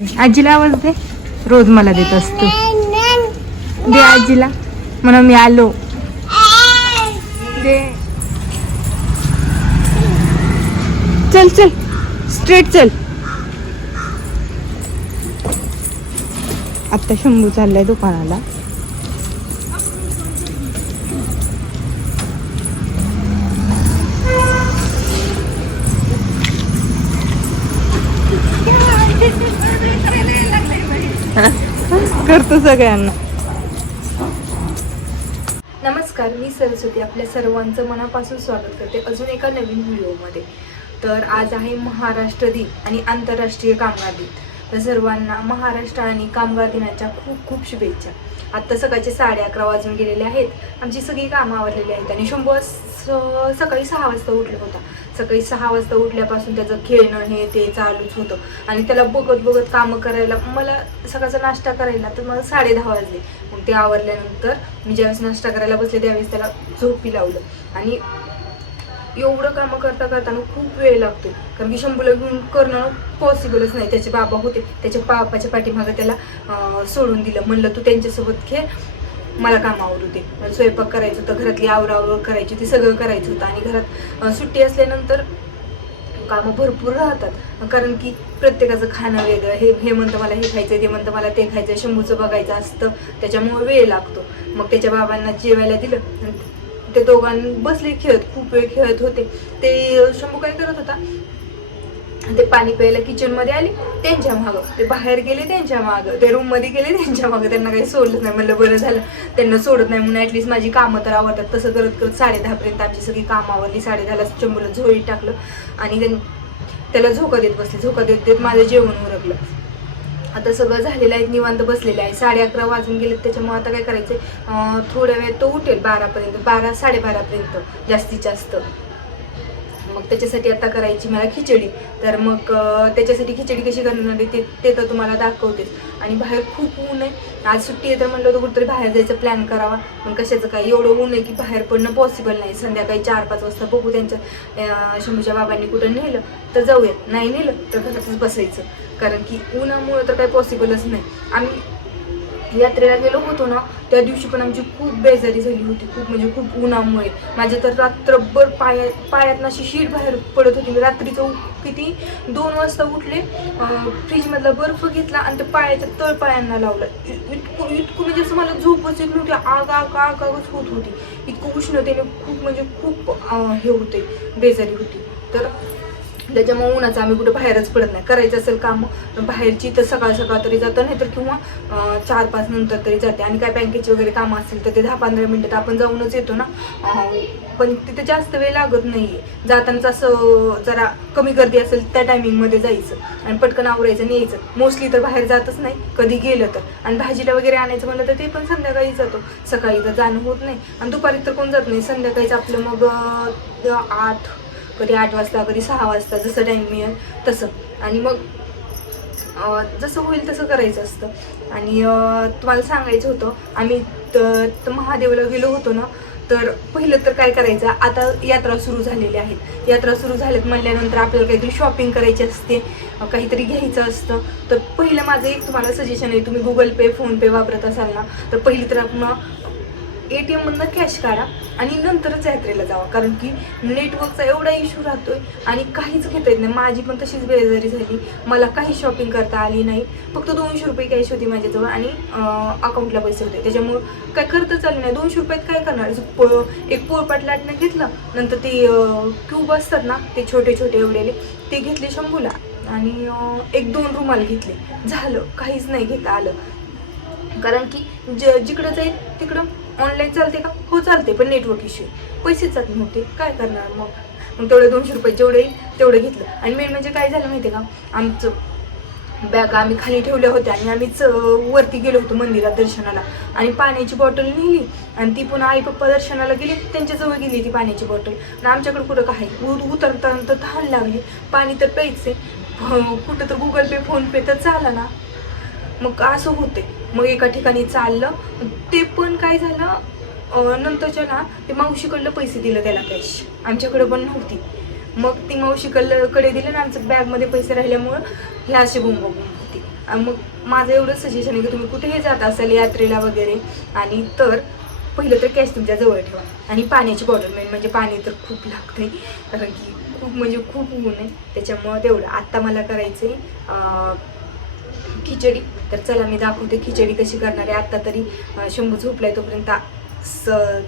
आजीला आवाज दे, रोज मला देत असतो. दे आजीला म्हणून मी आलो. दे. चल चल स्ट्रेट चल. आता शंभू चाललाय दुकानाला. करतो सगळ्यांना. नमस्कार, मी सरस्वती आपल्या सर्वांचं मनापासून स्वागत करते अजून एका नवीन व्हिडिओमध्ये. तर आज आहे महाराष्ट्र दिन आणि आंतरराष्ट्रीय कामगार दिन. तर सर्वांना महाराष्ट्र आणि कामगार दिनाच्या खूप खूप शुभेच्छा. आत्ता सकाळचे 11:30 वाजून गेलेले आहेत. आमची सगळी कामं आवरलेली आहेत आणि शंभू सकाळी 6 वाजता उठला होता. सकाळी 6 वाजता उठल्यापासून त्याचं खेळणं हे ते चालूच होतं आणि त्याला बघत बघत कामं करायला, मला सकाळचा नाश्ता करायला तर मला 10:30 वाजले. मग ते आवरल्यानंतर मी ज्यावेळेस नाश्ता करायला बसले त्यावेळेस त्याला झोपी लावलं. आणि एवढं कामं करता करताना खूप वेळ लागतो, कारण की शंभूला घेऊन करणं पॉसिबलच नाही. त्याचे बाबा होते, त्याच्या बापाच्या पाठीमागं त्याला सोडून दिलं. म्हणलं तू त्यांच्यासोबत खेळ, मला काम आवरू दे. स्वयंपाक करायचं होतं, घरातली आवरावर करायची होती, सगळं करायचं होतं. आणि घरात सुट्टी असल्यानंतर कामं भरपूर राहतात, कारण की प्रत्येकाचं खाणं वेगळं. हे म्हणतं मला हे खायचं, ते म्हणतं मला ते खायचं, शंभूचं बघायचं असतं, त्याच्यामुळे वेळ लागतो. मग त्याच्या बाबांना जेवायला दिलं. ते दोघांनी बसले खेळत, खूप वेळ खेळत होते. ते शंभू काय करत होता, ते पाणी प्यायला किचनमध्ये आले त्यांच्या मागं, ते बाहेर गेले त्यांच्या मागं, ते रूममध्ये गेले त्यांच्या मागं. त्यांना काही सोडलंच नाही. म्हणलं बरं झालं त्यांना सोडत नाही म्हणून, ॲटलिस्ट माझी कामं तर आवडतात. तसं करत करत 10:30 आमची सगळी कामं आवरली. 10:30ला शंभूला झोळीत टाकलं आणि त्याला झोका देत बसले. झोका देत देत माझं जेवण उरकलं. आता सगळं झालेलं आहे, निवांत बसलेलं आहे. 11:30 वाजून गेले. त्याच्यामुळे आता काय करायचं, थोड्या वेळ तो उठेल 12पर्यंत, 12-12:30पर्यंत जास्तीत जास्त. मग त्याच्यासाठी आता करायची मला खिचडी. तर मग त्याच्यासाठी खिचडी कशी करणार ते तर तुम्हाला दाखवतेच. आणि बाहेर खूप ऊन आहे. आज सुट्टी आहे तर म्हणलं होतं कुठेतरी बाहेर जायचा प्लॅन करावा, पण कशाचं काय, एवढं ऊन आहे की बाहेर पडणं पॉसिबल नाही. संध्याकाळी 4-5 वाजता बघू, त्यांच्या शंभूच्या बाबांनी कुठं नेलं तर जाऊया, नाही नेलं तर घरातच बसायचं, कारण की उन्हामुळं तर काही पॉसिबलच नाही. आम्ही यात्रेला गेलो होतो ना, त्या दिवशी पण आमची खूप बेजारी झाली होती, खूप म्हणजे खूप उन्हामुळे. माझ्या तर रात्रभर पायात अशी शीट बाहेर पडत होती. मी रात्रीचं किती 2 वाजता उठले, फ्रीजमधला बर्फ घेतला आणि ते पायाच्या तळपायांना लावलं. इतकं म्हणजे असं मला झोपच येत नव्हती, आगच होत होती. इतकं उष्णतेने खूप म्हणजे खूप हे होते, बेजारी होती. तर त्याच्यामुळे उन्हाचं आम्ही कुठं बाहेरच पडत नाही. करायचं असेल काम बाहेरची तर सकाळ तरी जातं, नाही तर किंवा 4-5 नंतर तरी जाते. आणि काय बँकेची वगैरे कामं असेल तर ते 10-15 मिनिटात आपण जाऊनच येतो ना, पण तिथे जास्त वेळ लागत नाही. जातानाच असं जरा कमी गर्दी असेल त्या टायमिंगमध्ये जायचं आणि पटकन आवरायचं आणि यायचं. मोस्टली तर बाहेर जातच नाही कधी गेलं तर. आणि भाजीला वगैरे आणायचं म्हणलं तर ते पण संध्याकाळी जातो, सकाळी तर जाणं होत नाही. आणि दुपारी तर कोण जात नाही. संध्याकाळीच आपलं मग 8 वाजता, कधी 6 वाजता, जसं टाईम मिळेल तसं. आणि मग जसं होईल तसं करायचं असतं. आणि तुम्हाला सांगायचं होतं, आम्ही महादेवला गेलो होतो ना, तर पहिलं तर काय करायचं, आता यात्रा सुरू झालेल्या आहेत. यात्रा सुरू झाल्यात म्हणल्यानंतर आपल्याला काहीतरी शॉपिंग करायची असते, काहीतरी घ्यायचं असतं. तर पहिलं माझं एक तुम्हाला सजेशन आहे, तुम्ही गुगल पे, फोनपे वापरत असाल ना, तर पहिली तर आपण ATM मधनं कॅश काढा आणि नंतरच यात्रेला जावा, कारण की नेटवर्कचा एवढा इश्यू राहतोय आणि काहीच घेता येत नाही. माझी पण तशीच बेजारी झाली. मला काही शॉपिंग करता आली नाही. फक्त 200 रुपये कॅश होती माझ्याजवळ आणि अकाउंटला पैसे होते, त्याच्यामुळं काय करताच आलं नाही. 200 रुपयात काय करणार. एक पोळपाट लाटणं घेतलं, नंतर ते क्यूब असतात ना, ते छोटे छोटे एवढेले ते घेतले शंभूला, आणि 1-2 रुमाल घेतले, झालं. काहीच नाही घेता आलं, कारण की जिकडं जाईल तिकडं ऑनलाईन चालते का, हो चालते, पण नेटवर्क इश्यू, पैसेच जात नव्हते. काय करणार. मग तेवढे 200 रुपये जेवढे येईल तेवढे घेतलं. आणि मेन म्हणजे काय झालं माहिती आहे का, आमचं बॅग आम्ही खाली ठेवल्या होत्या आणि आम्हीच वरती गेलो होतो मंदिरात दर्शनाला, आणि पाण्याची बॉटल नेली आणि ती पुन्हा आई पप्पा दर्शनाला गेली, त्यांच्याजवळ गेली ती पाण्याची बॉटल. आणि आमच्याकडे कुठं काय, उतरताना तहान लागली, पाणी तर प्यायचे, कुठं तर गुगल पे, फोनपे तर चाला ना. मग असं होते. मग एका ठिकाणी चाललं, ते पण काय झालं, नंतरच्या ना ते मावशीकडलं पैसे दिलं त्याला कॅश, आमच्याकडे पण नव्हती. मग ती मावशीकडे दिलं ना, आमचं बॅगमध्ये पैसे राहिल्यामुळं ह्या अशी बोंब होती. मग माझं एवढं सजेशन आहे की तुम्ही कुठेही जात असाल यात्रेला वगैरे आणि तर पहिलं तर गॅस तुमच्या जवळ ठेवा आणि पाण्याची बॉटल मेन म्हणजे पाणी तर खूप लागते कारण की खूप म्हणजे खूप ऊन आहे त्याच्यामुळं तेवढं. आत्ता मला करायचं आहे खिचडी. तर चला मी दाखवते खिचडी कशी करणार आहे. आत्ता तरी शंभू झोपलाय तोपर्यंत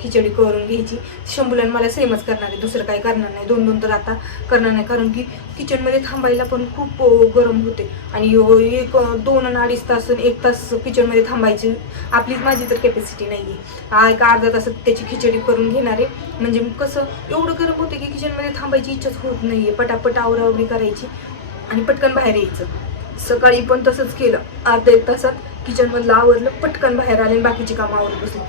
खिचडी करून घ्यायची. शंभूला मला सेमच करणार आहे, दुसरं काही करणार नाही. 2-2 तर आता करणार नाही कारण की किचनमध्ये थांबायला पण खूप गरम होते आणि 2 आणि 2.5 तास 1 तास किचनमध्ये थांबायची माझी तर कॅपॅसिटी नाही आहे. एक अर्धा तासात त्याची खिचडी करून घेणार आहे. म्हणजे कसं एवढं गरम होते की किचनमध्ये थांबायची इच्छाच होत नाही आहे. पटापट आवरावरी करायची आणि पटकन बाहेर यायचं. सकाळी पण तसंच केलं, अर्धा 1 तासात किचनमधलं आवरलं, पटकन बाहेर आले आणि बाकीची कामं आवरत बसली.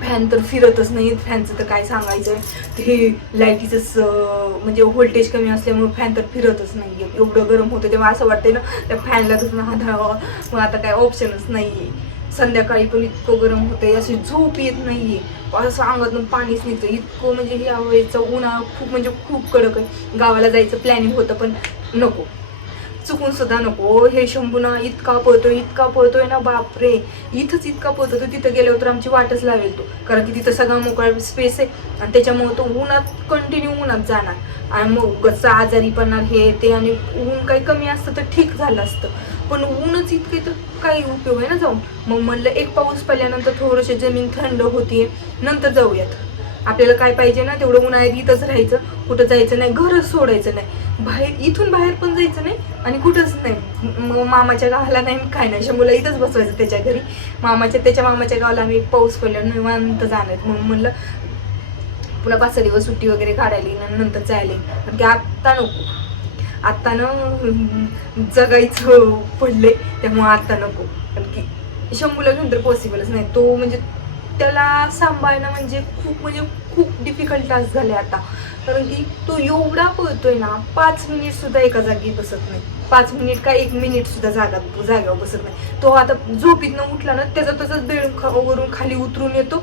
फॅन तर फिरतच नाही, फॅनचं तर काय सांगायचं आहे. हे लाईटीचंच म्हणजे व्होल्टेज कमी असल्यामुळे फॅन तर फिरतच नाही आहे. एवढं गरम होतं तेव्हा असं वाटतंय ना त्या फॅनला धरून हाताळावं. मग आता काय ऑप्शनच नाही आहे. संध्याकाळी पण इतकं गरम होतं अशी झोप येत नाही आहे, असं अंगातून पाणीच निघतं इतकं. म्हणजे ह्या वेळेचा उन्हाळा खूप म्हणजे खूप कडक आहे. गावाला जायचं प्लॅनिंग होतं पण नको, चुकून सुद्धा नको. हे शंभू ना इतका पळतोय ना बापरे, इथंच इतका पळतो तो, तिथं गेल्यावर तर आमची वाटच लावेल तो कारण की तिथं सगळा मोकळा स्पेस आहे आणि त्याच्यामुळे तो उन्हात कंटिन्यू उन्हात जाणार आणि मग कसं आजारी पडणार हे ते. आणि ऊन काही कमी असतं तर ठीक झालं असतं पण ऊनच इतके तर काही उपयोग आहे ना जाऊन. मग म्हणलं एक पाऊस पडल्यानंतर थोडंसं जमीन थंड होतीये नंतर जाऊयात. आपल्याला काय पाहिजे ना तेवढं उन्हाळ्यात इथंच राहायचं, कुठं जायचं नाही, घरच सोडायचं नाही, इथून बाहेर पण जायचं नाही आणि कुठंच नाही. मग मामाच्या गावाला नाही काय नाही, शंभूला इथंच बसवायचं त्याच्या घरी. त्याच्या मामाच्या गावाला आम्ही पाऊस पडल्यावर निवांत जाणार म्हणून म्हणलं पुन्हा 5-6 दिवस सुट्टी वगैरे काढायला नंतर जायला. कारण की आत्ता ना जगायचं पडले त्यामुळे आत्ता नको. कारण की शंभूला घेऊन तर पॉसिबलच नाही. तो म्हणजे त्याला सांभाळणं म्हणजे खूप डिफिकल्ट टास्क झाले आता कारण की तो एवढा पळतोय ना 5 मिनिट सुद्धा एका जागी बसत नाही. 5 मिनिट का 1 मिनिट सुद्धा जागेवर बसत नाही. तो आता झोपीतनं उठला ना त्याचा तसंच बेडवरून खाली उतरून येतो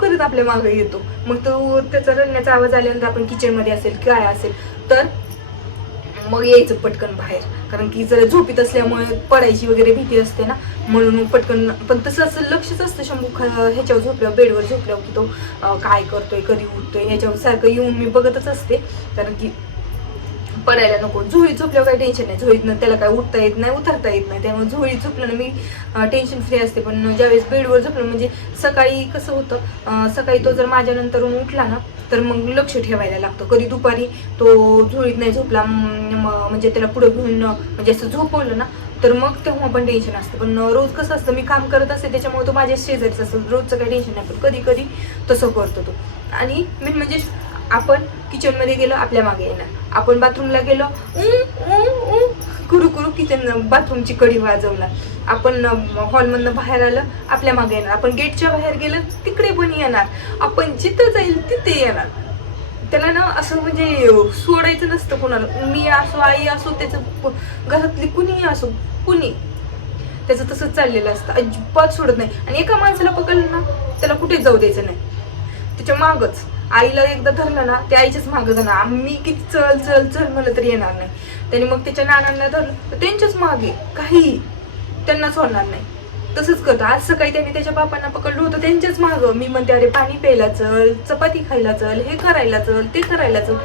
करत आपल्या मागे येतो. मग तो त्याचा रडण्याचा आवाज आल्यानंतर आपण किचनमध्ये असेल काय असेल तर मग यायचं पटकन बाहेर कारण की जरा झोपीत असल्यामुळे पडायची वगैरे भीती असते ना म्हणून मग पटकन. पण तसं असं लक्षच असतं शंभू ह्याच्यावर झोपल्यावर बेडवर झोपल्यावर की तो काय करतोय कधी उठतोय ह्याच्यावर सारखं येऊन मी बघतच असते कारण की पडायला नको. झोळीत झोपल्यावर काही टेन्शन नाही, झोळीतनं त्याला काय उठता येत नाही उतरता येत नाही त्यामुळे झोळीत झोपलं ना मी टेन्शन फ्री असते. पण ज्यावेळेस बेडवर झोपलं म्हणजे सकाळी कसं होतं सकाळी तो जर माझ्या नंतरून उठला ना तर मग लक्ष ठेवायला लागतं. कधी दुपारी तो झोळीत नाही झोपला म्हणजे त्याला पुढे घेऊन म्हणजे असं झोपवलं ना तर मग तेव्हा पण टेन्शन असतं. पण रोज कसं असतं मी काम करत असते त्याच्यामुळे तो माझ्या शेजारीच असतं, रोजचं काही टेन्शन नाही. पण कधी तसं करतो तो. आणि मी म्हणजे आपण किचनमध्ये गेलो आपल्या मागे येणार, आपण बाथरूमला गेलो कुरू किचन बाथरूमची कडी वाजवणार, आपण हॉलमधनं बाहेर आलं आपल्या मागे येणार, आपण गेटच्या बाहेर गेलं तिकडे पण येणार, आपण जिथं जाईल तिथे येणार. त्याला ना असं म्हणजे सोडायचं नसतं कोणाला. मी असो आई असो त्याचं घरातली कुणीही असो कुणी त्याचं तसंच चाललेलं असतं, अजिबात सोडत नाही. आणि एका माणसाला पकडलं ना त्याला कुठेच जाऊ द्यायचं नाही, त्याच्या मागच. आईला एकदा धरलं ना ते आईच्याच मागं जाणार. मी किती चल चल चल म्हणलं तरी येणार नाही. त्याने मग त्याच्या नानांना धरलं तर त्यांच्याच मागे काही त्यांनाच होणार नाही. तसंच करतो. आज सकाळी त्यांनी त्याच्या बापांना पकडलं होतं त्यांच्याच मागं. मी म्हणते अरे पाणी प्यायला चल, चपाती खायला चल, हे करायला चल, ते करायला चल,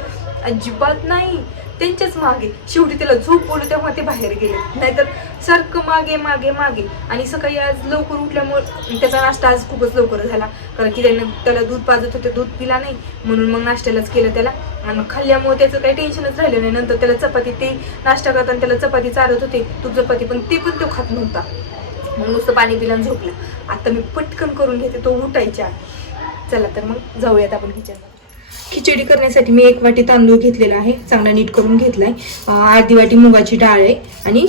अजिबात नाही त्यांच्याच मागे. शेवटी त्याला झोपवलं तेव्हा ते बाहेर गेले, नाहीतर सारखं मागे मागे मागे. आणि सकाळी आज लवकर उठल्यामुळे त्याचा नाश्ता आज खूपच लवकर झाला कारण की त्याला दूध पाजत होते, दूध पिला नाही म्हणून मग नाश्त्यालाच केलं त्याला. आणि खाल्ल्यामुळे त्याचं काही टेन्शनच राहिलं नाही. नंतर त्याला चपाती ते नाश्ता करताना त्याला चपाती चारत होते, तूप चपाती, पण ते पण तो खात नव्हता. मग नुसतं पाणी पिलं झोपलं. आता मी पटकन करून घेते तो उठायच्या. चला तर मग जाऊयात आपण किचनला. खिचडी करण्यासाठी मी 1 वाटी तांदूळ घेतलेला आहे, चांगला नीट करून घेतलाय. अर्धी वाटी मुगाची डाळ आहे आणि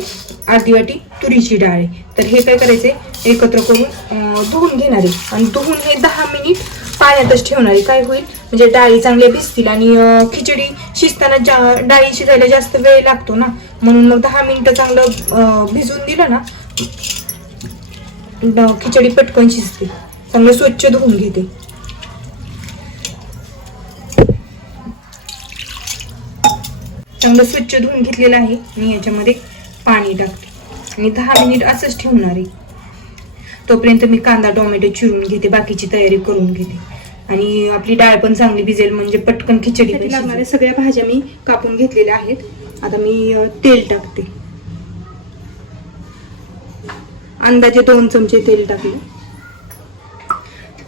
अर्धी वाटी तुरीची डाळ आहे. तर हे काय करायचंय एकत्र करून धुवून घेणार आहे आणि धुवून हे 10 मिनिट पाण्यातच ठेवणार आहे. काय होईल म्हणजे डाळी चांगल्या भिजतील आणि खिचडी शिजताना डाळी शिजायला जास्त वेळ लागतो ना म्हणून मग 10 मिनिटं चांगलं भिजून दिलं ना खिचडी पटकन शिजते. चांगलं स्वच्छ धुवून घेते. चांगलं स्वच्छ धुवून घेतलेलं आहे आणि याच्यामध्ये पाणी टाकते आणि 10 मिनिट असंच ठेवणार आहे. तोपर्यंत मी कांदा टोमॅटो चिरून घेते, बाकीची तयारी करून घेते आणि आपली डाळ पण चांगली भिजेल म्हणजे पटकन खिचडी लागणाऱ्या सगळ्या भाज्या मी कापून घेतलेल्या आहेत. आता मी तेल टाकते, अंदाजे 2 चमचे तेल टाकले.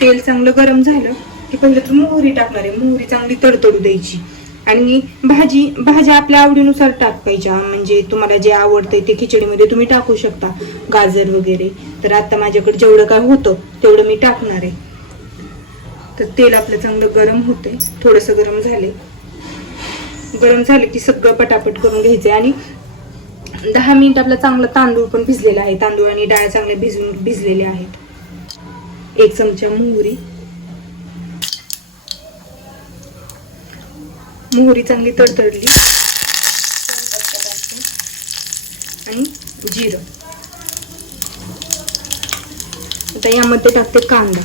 तेल चांगलं गरम झालं की पहिलं तर मोहरी टाकणार आहे. मोहरी चांगली तडतडू द्यायची आणि भाज्या आपल्या आवडीनुसार टाकायच्या, म्हणजे तुम्हाला जे आवडतंय ते खिचडीमध्ये तुम्ही टाकू शकता, गाजर वगैरे. तर आता माझ्याकडे जेवढं काय होतं तेवढं मी टाकणार आहे. तर तेल आपलं चांगलं गरम होतंय, थोडंसं गरम झालं की सगळं पटापट करून घ्यायचंय. आणि 10 मिनिट आपला चांगला तांदूळ पण भिजलेला आहे, तांदूळ आणि डाळ चांगले भिजलेले आहेत. 1 चमचा मोहरी चांगली तडतडली आणि जिरं. आता यामध्ये टाकते कांदा.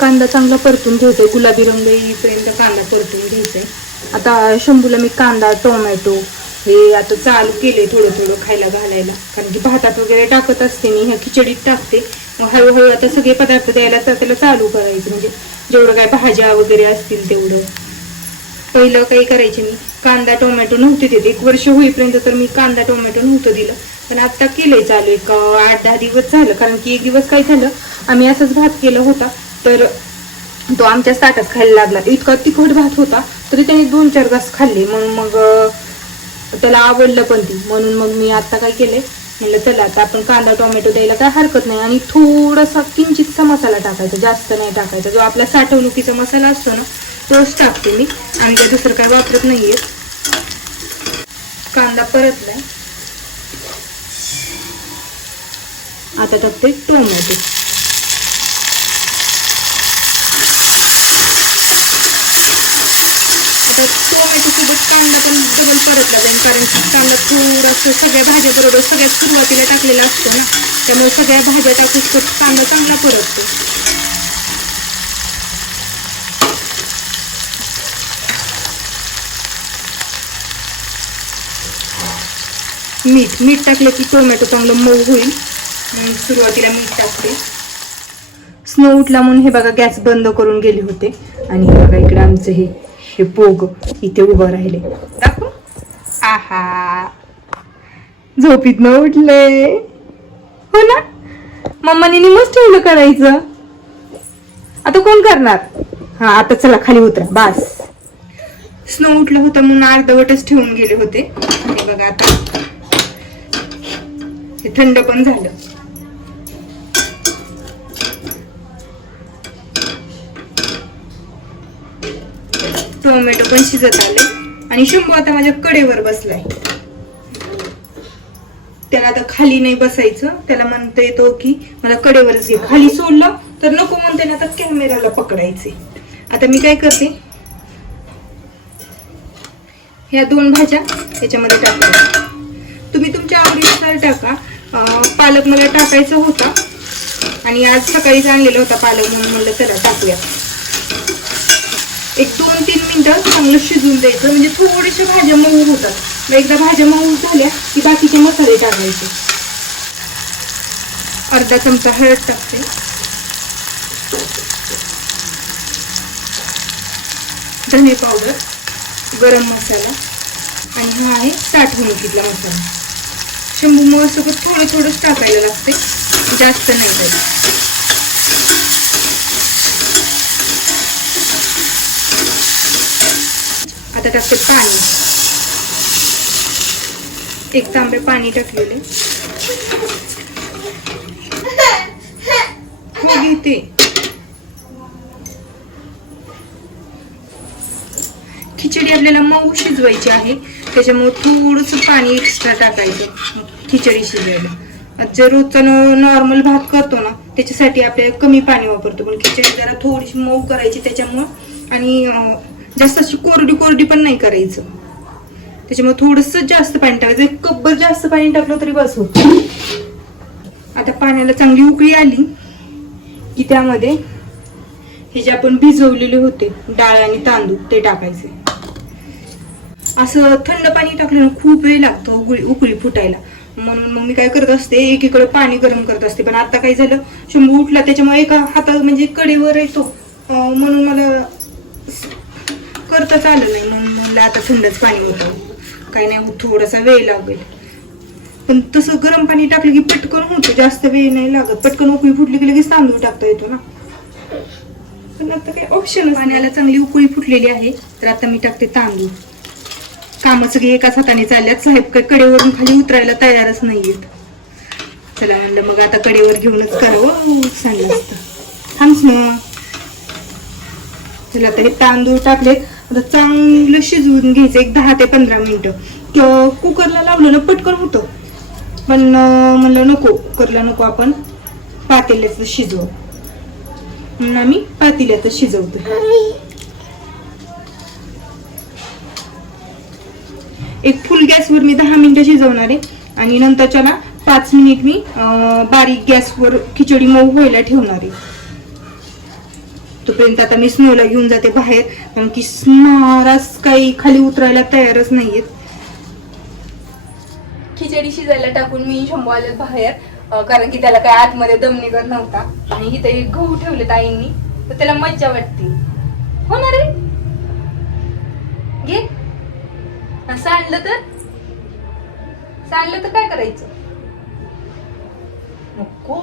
कांदा चांगला परतून घ्यायचा, गुलाबी रंग येईपर्यंत कांदा परतून घ्यायचा. आता शंभूला मी कांदा टोमॅटो हे आता चालू केले थोडं थोडं खायला घालायला, कारण की भातात वगैरे टाकत असते मी, ह्या खिचडीत टाकते. मग हळूहळू आता सगळे पदार्थ द्यायला तर त्याला चालू करायचं, म्हणजे जेवढं काय भाज्या वगैरे असतील तेवढं. पहिलं काही करायचे, मी कांदा टोमॅटो नव्हते देत 1 वर्ष होईपर्यंत, तर मी कांदा टोमॅटो नव्हतं दिलं. पण आता केलंय चालू, एक 8-10 दिवस झालं. कारण की एक दिवस काय झालं, आम्ही असंच भात केला होता तर तो आमच्या ताटात खायला लागला. इतका तिखट भात होता तरी त्याने 2-4 घास खाल्ले, म्हणून मग त्याला आवडलं पण ती. म्हणून मग मी आता काय केलंय, म्हणलं चला आता आपण कांदा टोमॅटो द्यायला काय हरकत नाही. आणि थोडासा किंचितसा मसाला टाकायचा, जास्त नाही टाकायचा. जो आपला साठवणुकीचा मसाला असतो ना तोच टाकते मी, आणि त्या दुसरं काय वापरत नाहीये. कांदा परतलाय, आता टाकते टोमॅटो. टोमॅटो सोबत कांदा पण डबल परतला जाईल, कारण की कांदा थोडासा सगळ्या भाज्या बरोबर सगळ्यात सुरुवातीला टाकलेला असतो ना, त्यामुळे सगळ्या भाज्या टाकून कांदा चांगला परततो. मीठ टाकलं की टोमॅटो चांगलं मऊ होईल. सुरुवातीला मीठ टाकते. स्नो उठला म्हणून हे बघा गॅस बंद करून गेले होते, आणि हे बघा इकडे आमचं हे पोग इथे उभं राहिले. दाखव, आहा झोपीत न उठले हो ना. मम्माने मस्त ठेवलं करायचं, आता कोण करणार. हा आता चला खाली उतरा बास. स्नो उठलं होतं म्हणून अर्धवटच ठेवून गेले होते. हे बघा आता हे थंड पण झालं. टोमॅटो पण शिजत आले आणि शंभू आता माझ्या कडेवर बसलाय. त्याला आता खाली नाही बसायचं, त्याला म्हणता येतो की मला कडेवरच घे. खाली सोडलं तर नको म्हणते ना, आता कॅमेराला पकडायचे. आता मी काय करते, ह्या 2 भाज्या याच्यामध्ये टाकते. तुम्ही तुमच्या आवडीनुसार टाका. पालक मला टाकायचा होता आणि आज सकाळीच आणलेला होता पालक, म्हणून म्हणलं चला टाकूया. एक 2-3 मिनिटं चांगलं शिजून द्यायचं, म्हणजे थोडेशा भाज्या मऊ होतात. एकदा भाज्या मऊ झाल्या की बाकीचे मसाले टाकायचे. अर्धा चमचा हळद टाकते, धने पावडर, गरम मसाला, आणि हा आहे साठवणुकीतला मसाला. शंभू मग सोबत थोडंच टाकायला लागते, जास्त नाही पाहिजे. आता टाकते पाणी, 1 तांबे पाणी टाकलेले. हो घेते. खिचडी आपल्याला मऊ शिजवायची आहे, त्याच्यामुळे थोडंसं पाणी एक्स्ट्रा टाकायचं खिचडी शिजवायला. जर रोजचा नॉर्मल भात करतो ना त्याच्यासाठी आपल्याला कमी पाणी वापरतो, पण खिचडी जरा थोडीशी मऊ करायची त्याच्यामुळं. आणि जास्त अशी कोरडी पण नाही करायचं, त्याच्यामुळे थोडंसं जास्त पाणी टाकायचं, एक कपभर जास्त पाणी टाकलं तरी बस होत. आता पाण्याला चांगली उकळी आली की त्यामध्ये हे जे आपण भिजवलेले होते डाळ आणि तांदूळ ते टाकायचे. असं थंड पाणी टाकलं ना खूप वेळ लागतो उकळी फुटायला, म्हणून मग मी काय करत असते एकीकडे पाणी गरम करत असते. पण आता काय झालं, शंभू उठला त्याच्यामुळे एका हातात म्हणजे कडेवर येतो, म्हणून मला करताच आलं नाही. म्हणून म्हणलं आता थंडच पाणी होतं, काही नाही थोडासा वेळ लागेल. पण तसं गरम पाणी टाकलं की पटकन होतं, जास्त वेळ नाही लागत. पटकन उकळी फुटली की लगेच तांदूळ टाकता येतो ना. पण आता काही ऑप्शन, पाण्याला चांगली उकळी फुटलेली आहे तर आता मी टाकते तांदूळ. कामं सगळी एकाच हाताने चालल्यात, साहेब काही कडेवरून खाली उतरायला तयारच नाहीयेत. चला म्हणलं मग आता कडेवर घेऊनच करावं, सांगितलं असतं थांबच ना. चला आता हे तांदूळ टाकलेत, आता चांगलं शिजवून घ्यायचं एक 10 ते 15 मिनिटं. कुकरला लावलं ना पटकन होतं, पण म्हणलं नको कुकरला नको, आपण पातेल्याचं शिजवू म्हणून आम्ही पातेल्याचं शिजवतो. एक फुल गॅसवर मी 10 मिनिटं शिजवणार आहे आणि नंतरच्या ना 5 मिनिट मी बारीक गॅसवर खिचडी मऊ व्हायला ठेवणार आहे. तोपर्यंत आता मी स्नोला घेऊन जाते बाहेर, कारण की महाराज काही खाली उतरायला तयारच नाहीयेत. खिचडी शिजायला टाकून मी शंभू आले बाहेर, कारण की त्याला काय आतमध्ये दम निघत नव्हता. आणि इथे गहू ठेवले ताईंनी, तर त्याला मज्जा वाटते. हो ना रे, घे. सांडलं तर काय करायचं, नको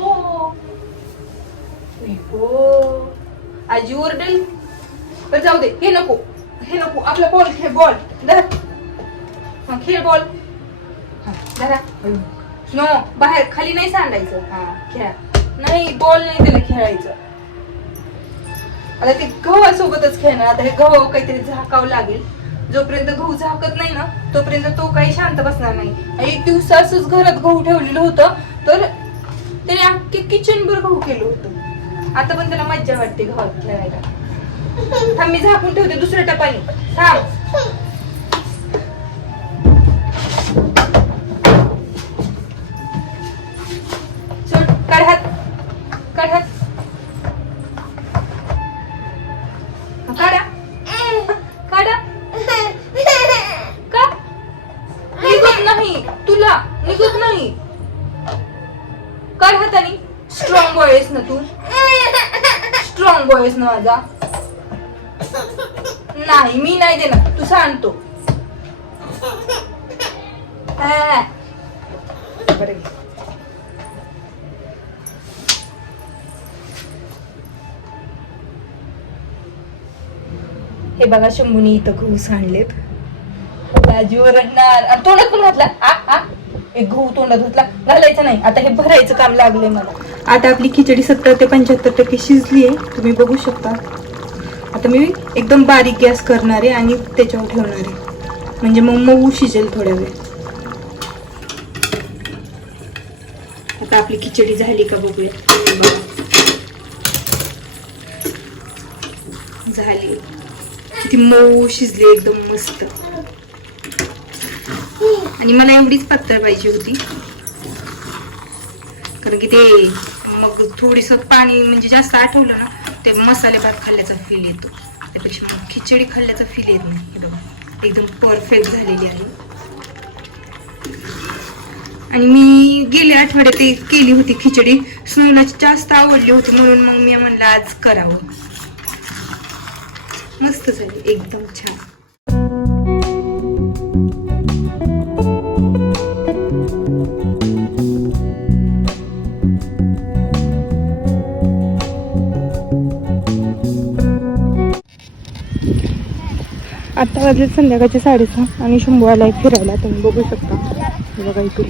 आजी ओरडेल. तर जाऊ दे, हे नको आपला बॉल खेळ, बॉल धर, खेळ बॉल. धरा नो, बाहेर खाली नाही सांडायचं. हा खेळा, नाही बॉल नाही त्याला खेळायचं. आता ते गव्हासोबतच खेळणार. आता हे गहू काहीतरी झाकावं लागेल. जोपर्यंत गहू झाकत नाही ना तोपर्यंत तो काही शांत बसणार नाही. एक दिवस असंच घरात गहू ठेवलेलं होतं, तर त्याने अख्खे किचनभर गहू केलं होतं. आता पण त्याला मज्जा वाटते गव्हात खेळायला. थांब मी झाकून ठेवते दुसऱ्या टपाने, थांब. काढ हात, काढा काढा. का निघत नाही तुला, निघत नाही. काढ हाताने. स्ट्रॉंग बॉय आहेस ना तू, स्ट्रॉंग बॉय आहेस ना माझा. नाही मी नाही देणार, तू सांगतो. हे बघा शंभूनी इथं गहू सांडलेत. आजी ओरडणार. तोंडात पण घातला, एक गहू तोंडात घातला, घालायचं नाही. आता हे भरायचं काम लागलंय मला. आता आपली खिचडी 70 ते 75% शिजली आहे, तुम्ही बघू शकता. आता मी एकदम बारीक गॅस करणार आहे आणि त्याच्यावर ठेवणार आहे, म्हणजे मग मऊ शिजेल थोड्या वेळ. आता आपली खिचडी झाली का बघूया. झाली, किती मऊ शिजली, एकदम मस्त. आणि मला एवढीच पातळ पाहिजे होती, कारण की ते मग थोडीस पाणी म्हणजे जास्त आठवलं ना ते मसाले भात खाल्ल्याचा फील येतो, त्यापेक्षा मग खिचडी खाल्ल्याचा फील येत नाही. हे बघा एकदम परफेक्ट झालेली आहे. आणि मी गेल्या आठवड्यात ते केली होती खिचडी, स्नोला जास्त आवडली होती म्हणून मग मी म्हणलं आज करावं. मस्त झाली, एकदम छान. आता वाजले संध्याकाळचे 6:30 आणि शंभू आलाय फिरायला, तुम्ही बघू शकता. बघा इथे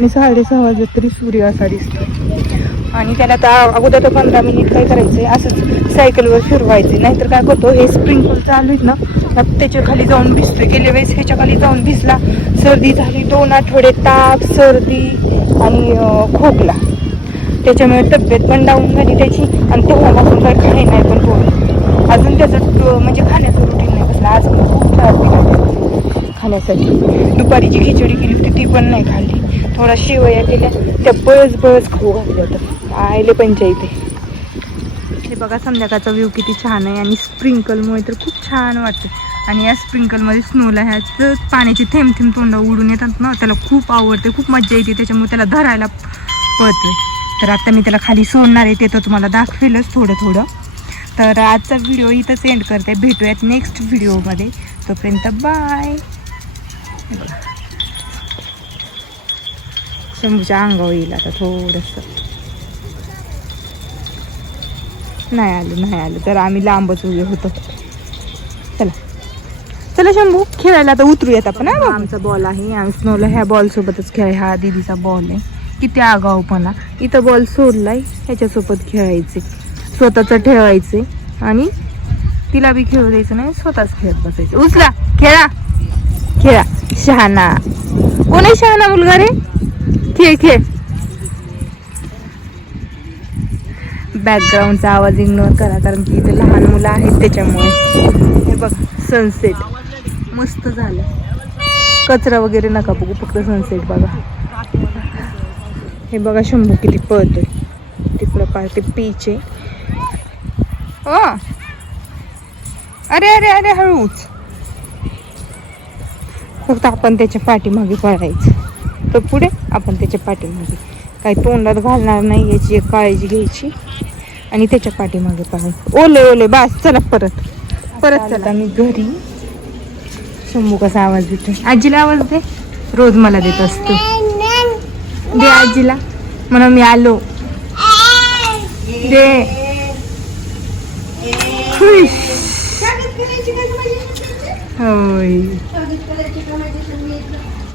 मी 6:30 वाजले तरी सूर्य असा दिसतो. आणि त्याला आता अगोदर 15 मिनिट काय करायचंय, असंच सायकलवर फिरवायचे. नाहीतर काय करतो, हे स्प्रिंकल चालू आहेत ना, त्याच्या खाली जाऊन भिजतोय. गेल्या वेळेस ह्याच्या खाली जाऊन भिजला, सर्दी झाली. 2 आठवडे ताप, सर्दी आणि खोकला, त्याच्यामुळे तब्येत पण डाऊन झाली त्याची. आणि तेव्हापासून काय खाणे नाही पण अजून त्याचं म्हणजे खाण्याचं रुटीन नाही बसला. आज पण खूप त्रास दिला, खाण्यासाठी. दुपारी जी खिचडी केली होती ती पण नाही खाल्ली. थोडा शेवया केल्या, त्या बळच खाऊ घातल्या होत्या. आयले पंचायती. हे बघा संध्याकाळचा व्ह्यू किती छान आहे आणि स्प्रिंकलमुळे तर खूप छान वाटते. आणि या स्प्रिंकलमध्ये स्नोला ह्याच पाण्याची थेंब तोंड उडून येतात ना, त्याला खूप आवडते, खूप मजा येते, त्याच्यामुळे त्याला धरायला पळतोय. तर आता मी त्याला खाली सोडणार आहे, ते तर तुम्हाला दाखवेलच थोडं. तर आजचा व्हिडिओ इथंच एंड करते. भेटूयात नेक्स्ट व्हिडिओमध्ये. तोपर्यंत बाय. शंभूच्या अंगावर येईल आता थोडंसं. नाही आलं तर आम्ही लांबच उभे होतो. चला शंभू खेळायला आता उतरूयात आपण. आमचा बॉल आहे, आम्ही स्नोला ह्या बॉल सोबतच खेळ. हा दीदीचा बॉल आहे. किती आगाऊपणा. इथं बॉल सोडलाय, ह्याच्यासोबत खेळायचे, स्वतःच ठेवायचे आणि तिला बी खेळू द्यायचं नाही, स्वतःच खेळत बसायचं. उचला, खेळा. शहाणा. कोण आहे शहाणा मुलगा रे? खेळ. बॅकग्राऊंडचा आवाज इग्नोर करा, कारण की इथे लहान मुलं आहेत त्याच्यामुळे. हे बघ सनसेट मस्त झालं. कचरा वगैरे नका बघू, फक्त सनसेट बघा. हे बघा शंभू किती पळतोय. तिकडं पाहते पीच आहे. अरे हळूच. फक्त आपण त्याच्या पाठीमागे पळायचं. तर पुढे आपण त्याच्या पाठीमागे. काही तोंडात घालणार नाही याची एक काळजी घ्यायची आणि त्याच्या पाठीमागे पळायचं. ओले बस. चला परत चला. मी घरी. शंभू कसा आवाज देतो. आजीला आवाज दे. रोज मला देत असतो. दे आजीला म्हणा मी आलो. दे. खुश. होय.